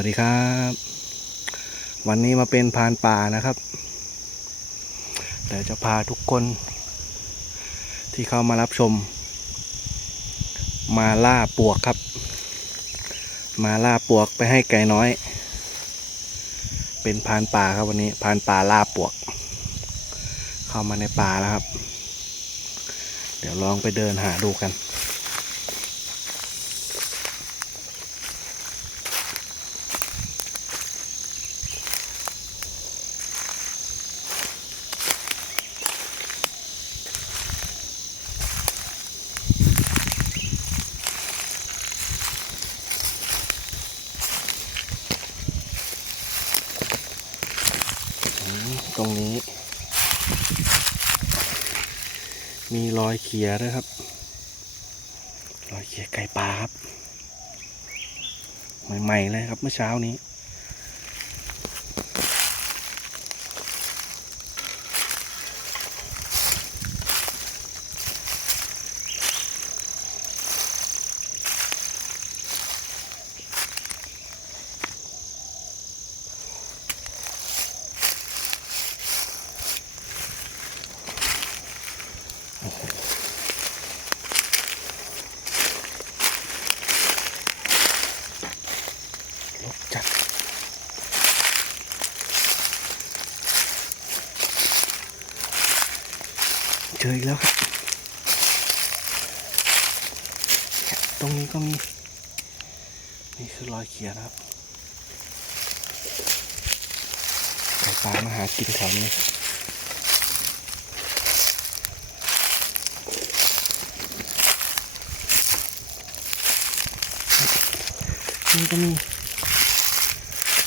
วัสดีครับ วันนี้มาเป็นพานป่านะครับเดี๋ยวจะพาทุกคนที่เข้ามารับชม มาล่าปวกครับ มาล่าปวกไปให้ไก่น้อย เป็นพานป่าครับวันนี้พานป่าล่าปวก เข้ามาในป่าแล้วครับ เดี๋ยวลองไปเดินหาดูกัน ตรงนี้ มีรอยเขียด้วยครับ รอยเขียไก่ปลาครับ ใหม่ๆเลยครับเมื่อเช้านี้ เจออีกแล้วครับ ตรงนี้ก็มี นี่คือรอยเขียนะครับไก่ปลามาหากินแถวนี้นี่ก็มี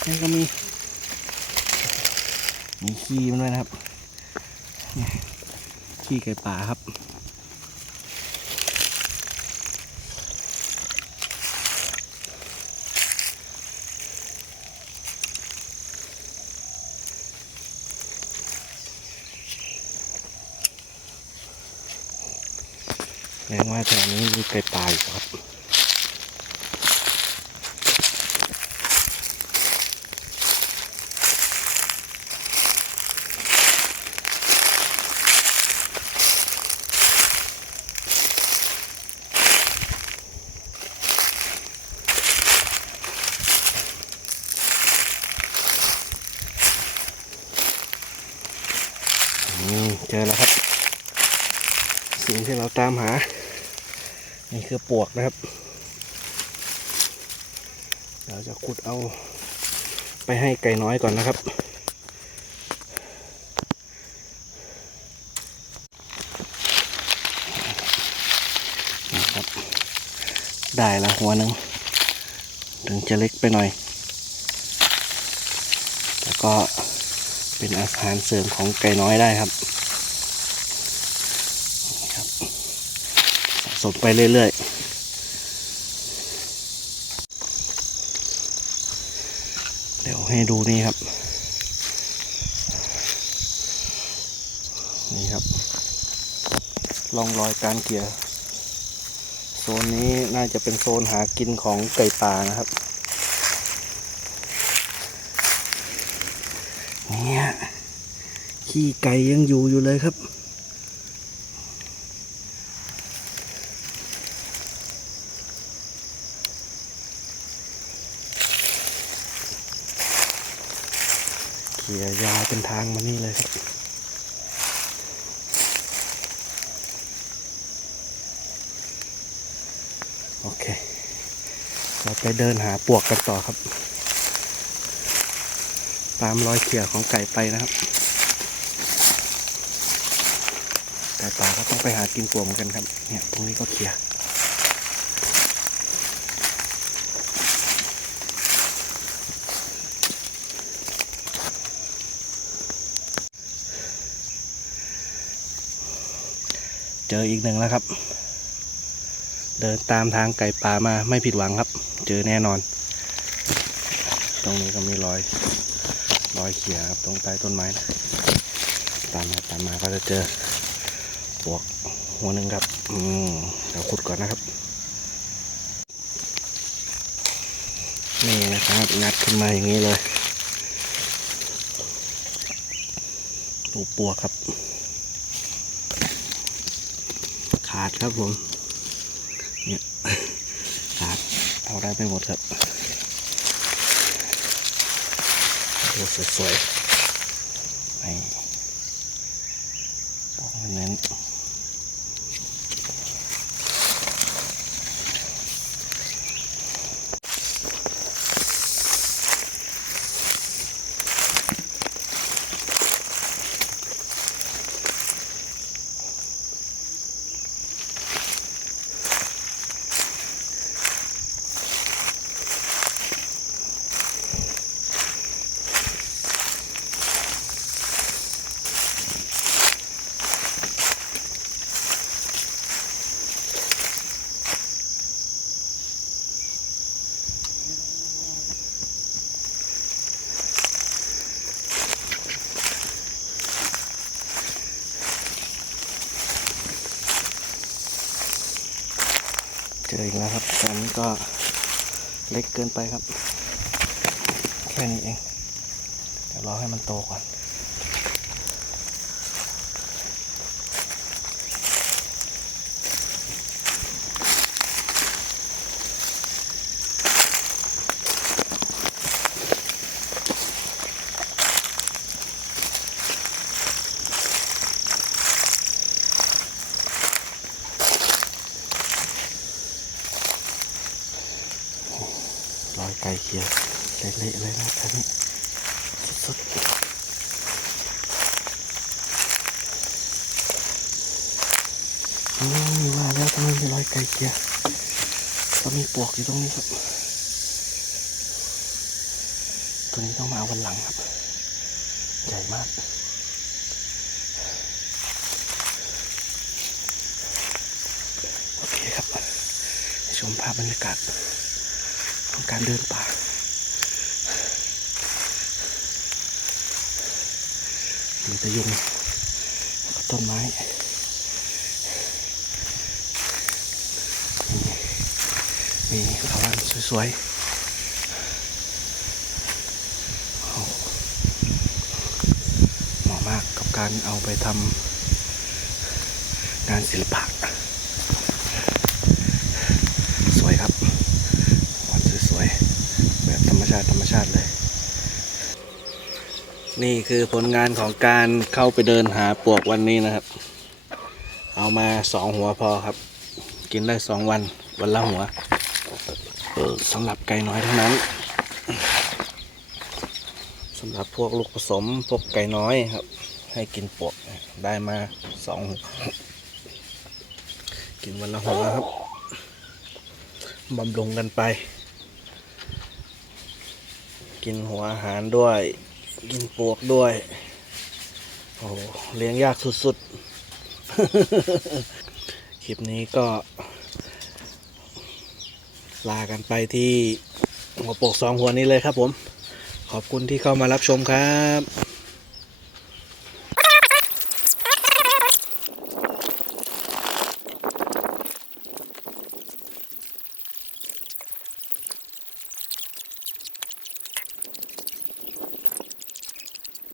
นี่ก็มี มีขี้มันด้วยนะครับนี่ ขี้ไก่ป่าครับ แรงว่าแถวนี้มีไก่ป่าอยู่ครับ อืมเจอแล้วครับ สิ่งที่เรามหา นี่คือปวกนะครับ เราจะขุดเอาไปให้ไก่น้อยก่อนนะครับ ได้ล้วหัวหนึ่ง ถึงจะเล็กไปหน่อยแล้วก็เป็นอาหารเสริมของไก่น้อยได้ครับนี่ครับ สะสมไปเรื่อยๆ เดี๋ยวให้ดูนี่ครับ นี่ครับร่องรอยการเกี่ยโซนนี้น่าจะเป็นโซนหากินของไก่ป่านะครับ เนี่ยขี้ไก่ยังอยู่อยู่เลยครับ ขี่ยยาวเป็นทางมานี่เลยครับโอเค เราไปเดินหาปวกกันต่อครับ ตามรอยเขี่ยของไก่ไปนะครับไก่ป่าก็ต้องไปหากินปวกเหมือนกันครับ เนี่ย ตรงนี้ก็เขี่ย เจออีกหนึ่งแล้วครับ เดินตามทางไก่ป่ามาไม่ผิดหวังครับ เจอแน่นอน ตรงนี้ก็มีรอยรอยเขียครับตรงใต้ต้นไม้นะตามมาตามมาก็จะเจอปวกหัวหนึ่งครับอืมเดี๋ยวขุดก่อนนะครับนี่นะครับงัดขึ้นมาอย่างนี้เลยดูปัวครับ ขาดครับผม เนี่ยขาดเอาได้ไม่หมดครับดูสวยๆไปตรงน้น ออีกแล้วครับแต่อันนี้ก็เล็กเกินไปครับ แค่นี้เอง เดี๋ยวรอให้มันโตก่อน ไก่เขียวเละๆเลยนะครับท่านนี้สุดๆอืมว่าแล้วทำไมมีรอยไก่เขียวก็มีปวกอยู่ตรงนี้ครับ ตัวนี้ต้องมาวันหลังครับ ใหญ่มาก โอเคครับชมภาพบรรยากาศ การเดินป่า มีแต่ยุงต้นไม้มีมีเขาวันสวยๆเหมาะมากกับการเอาไปทำงานศิลปะ สวยครับวันสวยๆแบบธรรม ชาติธรรมชาติเลย นี่คือผลงานของการเข้าไปเดินหาปลวกวันนี้นะครับ เอามาสองหัวพอครับ กินได้สองวันวันละหัวสำหรับไก่น้อยเท่านั้นสำหรับพวกลูกผสมพวกไก่น้อยครับ ให้กินปลวกได้มาสองหัวกินวันละหัวครับบำรุงกันไป กินหัวอาหารด้วย กินปวกด้วย โอ้เลี้ยงยากสุดๆ คลิปนี้ก็ ลากันไปที่หัวโปกสองหัวนี้เลยครับผม ขอบคุณที่เข้ามารับชมครับ